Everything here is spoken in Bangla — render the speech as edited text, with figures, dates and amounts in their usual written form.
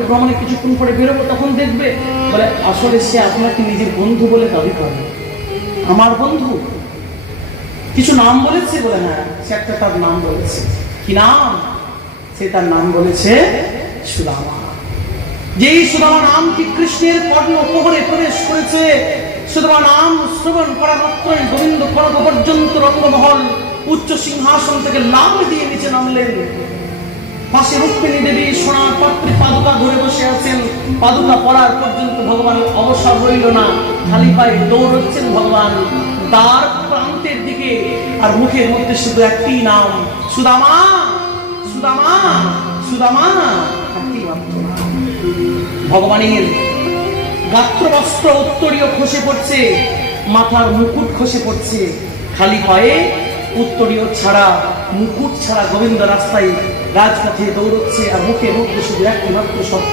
ভ্রমণে কিছুক্ষণ পরে বেরোবো, তখন দেখবে বলে আসলে সে আপনাকে নিজের বন্ধু বলে দাবি করে। আমার বন্ধু কিছু নাম বলেছে, বলে হ্যাঁ সে একটা তার নাম বলেছে। কি নাম? সে তার নাম বলেছে সুদামা। যেই সুদামা নামটি কৃষ্ণের কর্ণ কোহরে প্রবেশ করেছে, সুদামা নাম শ্রবণ করা মাত্রই গোবিন্দ খড়গ পর্যন্ত রঙ্গমহল উচ্চ সিংহাসন থেকে লাফ দিয়ে নিচে নামলেন। পাশে রুক্মিণী দেবী সোনার পাত্রে পাদুকা ধরে বসে আছেন। পাদুকা পড়ার পর্যন্ত ভগবানের অবসর রইল না, খালি পায়ে দৌড়চ্ছেন ভগবান দ্বার প্রান্তের দিকে, আর মুখের মধ্যে শুধু একটি নাম, সুদামা সুদামা সুদামা, একটি মাত্র নাম। ভগবানের গাত্রবস্ত্র উত্তরীয় খসে পড়ছে, মাথার মুকুট খসে পড়ছে, খালি পায়ে উত্তরীয় ছাড়া মুকুট ছাড়া গোবিন্দ রাস্তায় রাজপথে দৌড়চ্ছে, আর মুখের মধ্যে শুধু একটি মাত্র শব্দ,